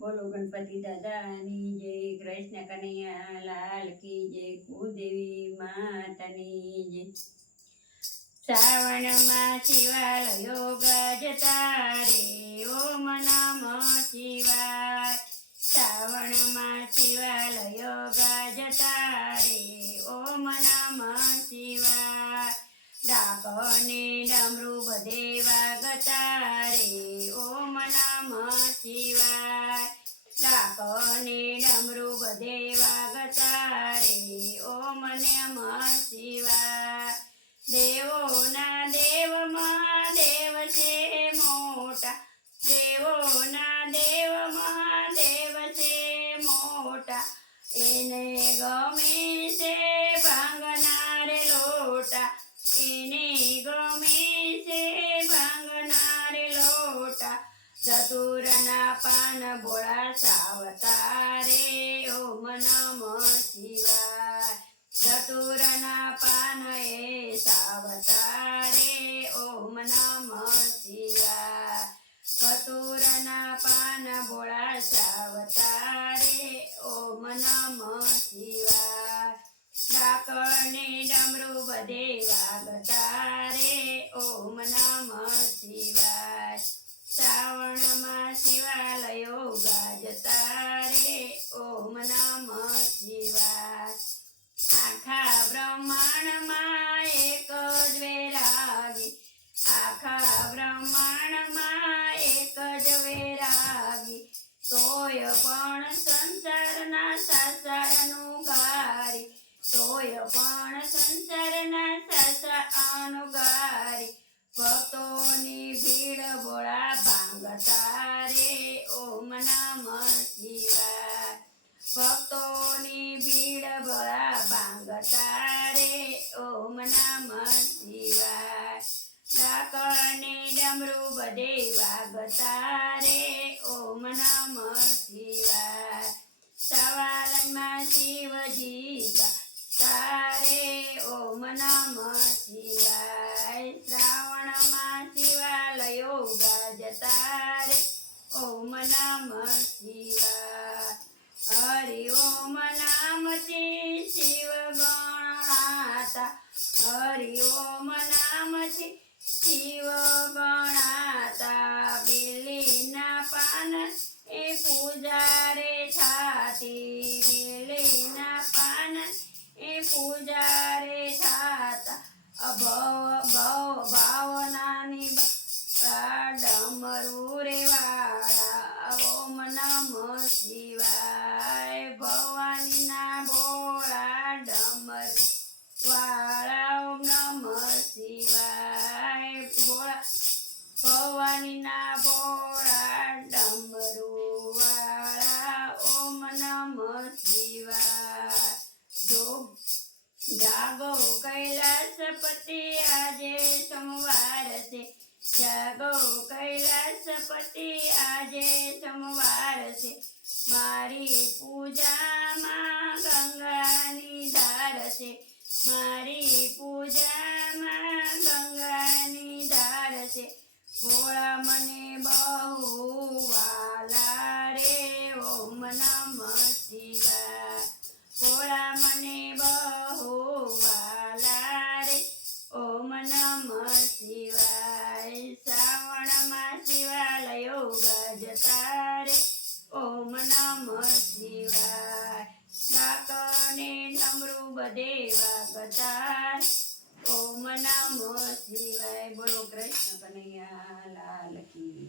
બોલો ગણપતિ દાદાની જય, કૃષ્ણ કનૈયા લાલ કી જય કુદેવી માતાની જય. શ્રાવણમાં શિવાલયો ગજતા રે ઓમ નમ શિવાય. શ્રાવણમાં શિવાલયો ગજતા રે ઓમ નમ શિવાય. ડાકને ડમરુ બધે વાગતા રે ઓમ નમ શિવાય. ડાકને ડમરુ બધે વાગતા રે ઓમ નમ શિવાય દેવોના દેવ છે મોટા. દેવોના દેવ છે મોટા. એને ગમે છે ભાંગનાર લોટા. એને ગમે છે ભાંગનાર લોટા. ચતુરના વાગતા ઓમ નમ એક જ વેરાગી. આખા બ્રહ્માંડમાં એક વૈરાગી. તોય પણ તોય પણ સંસારના સાસા અનુગારી ભક્તોની ભીડ ભોળા ભાંગતા રે ઓમ નમ શિવાય ભક્તોની ભીડ ભોળા ભાંગતા રે ઓમ નમ શિવાય ડાકરને ડમરુ બધે વાગતા રે ઓમ નમ શિવાય શ્રાવણમાં શિવાલયો ગાજતા રે. ઓમ નમ શિવાય હરિ ઓમ નામથી શિવ ગણાતા. હરિ ઓમ નામથી શિવ ગણાતા. જાગો કૈલાસપતિ આજે સોમવાર છે જાગો કૈલાસપતિ આજે સોમવાર છે મારી પૂજામાં ગંગાની ધાર છે. મારી પૂજામાં ગંગાની ધાર છે. ભોળા મને બહુ વાલા ભોળા મને બહુ વાલા રે ઓમ નમ શિવાય શ્રાવણમાં શિવાલયો ગાજતા રે ઓમ નમ શિવાય, ડાકને ડમરુ બધે વાગતા. ઓમ નમ શિવાય બોલો કૃષ્ણ કનૈયા લાલ કી